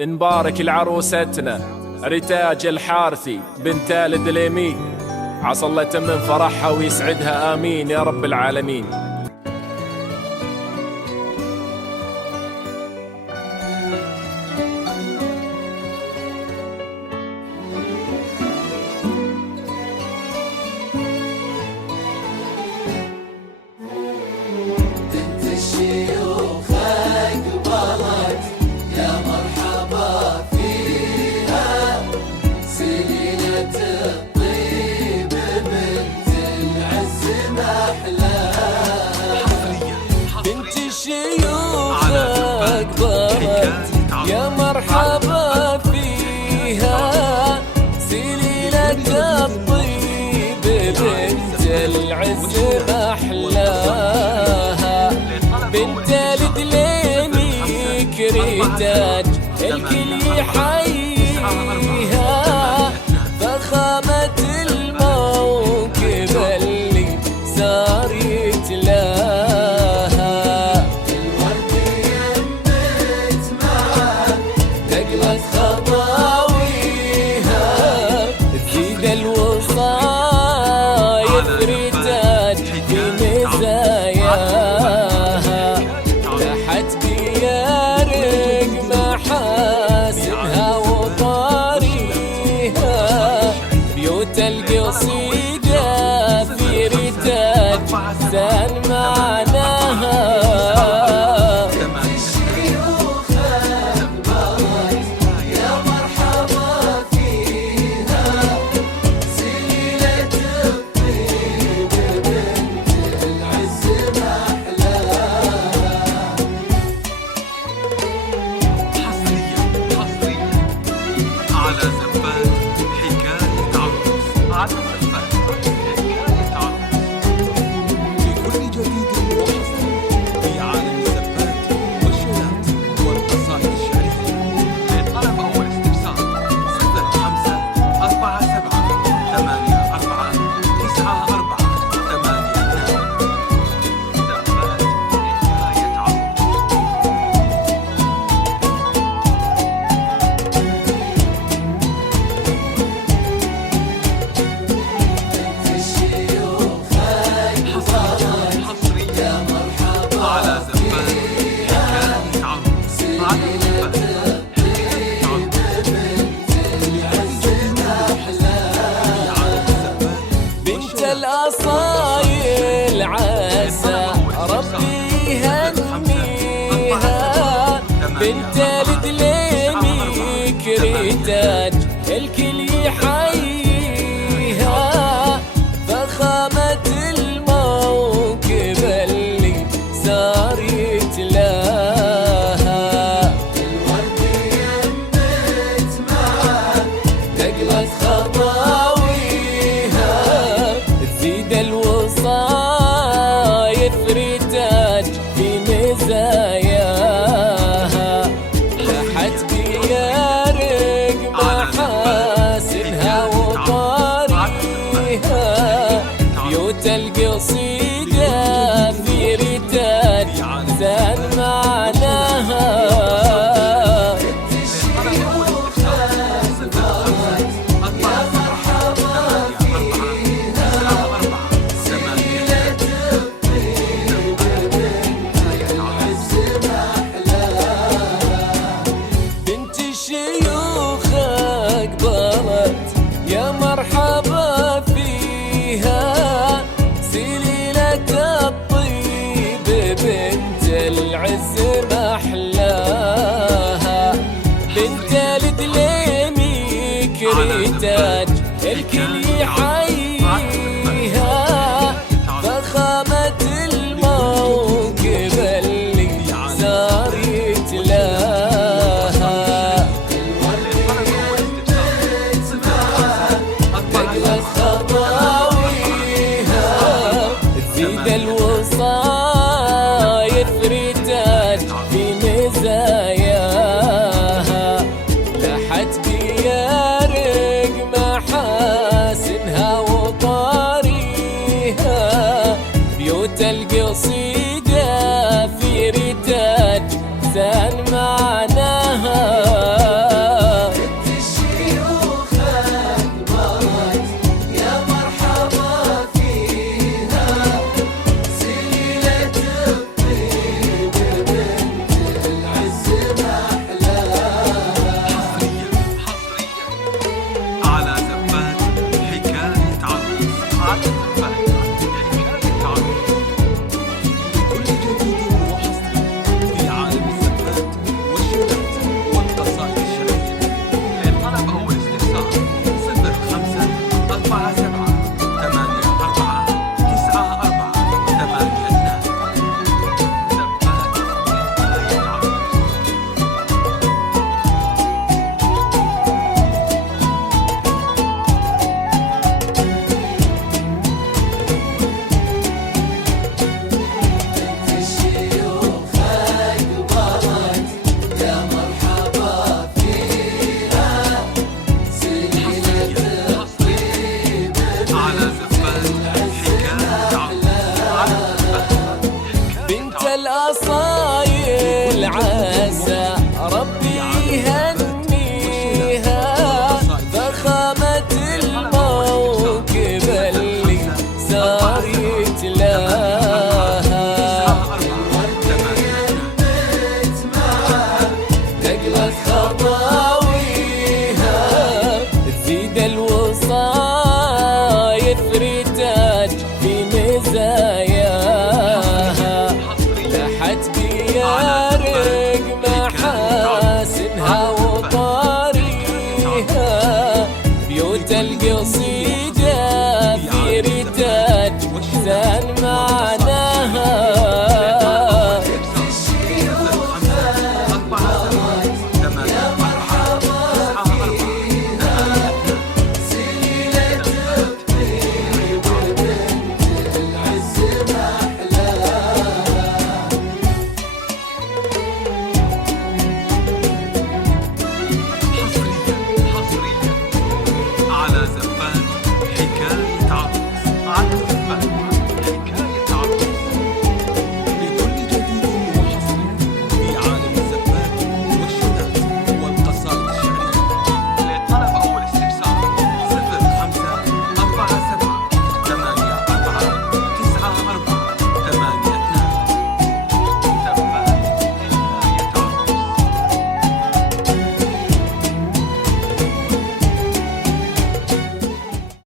نبارك لعروستنا رتاج الحارثي بنت الدليمي، عسى الله يتمم فرحها ويسعدها، آمين يا رب العالمين. يا مرحبا فيها سليلة الطيب بنت العز محلاها، بنت الدليمي كريتاج الكل يحييها، فخامة الموكب اللي سارت لها، خطاويها تزيد الوصايا رتاج في مزاياها، لاحت بيارق محاسنها وطاريها، بيوت القصيدة في رتاج زان معناها. الأصايل عسى ربي يهنيها، بنت الدليمي كريتاج الكل يحييها، فخامة الموكب اللي سارت لها، الورد ينبت معه تقلت خطاويها، تزيد الوصايا رتاج في مزاياها، لاحت بيارق محاسنها وطاريها، بيوت القصيدة في رتاج زان معناها. يا مرحبا فيها سليلة الطيب بنت العز محلاها، بنت الدليمي كريتاج الكل يحييها، فخامة الموكب اللي سارت لها، تزيد الوصايا رتاج في مزاياها، لاحت بيارق صفا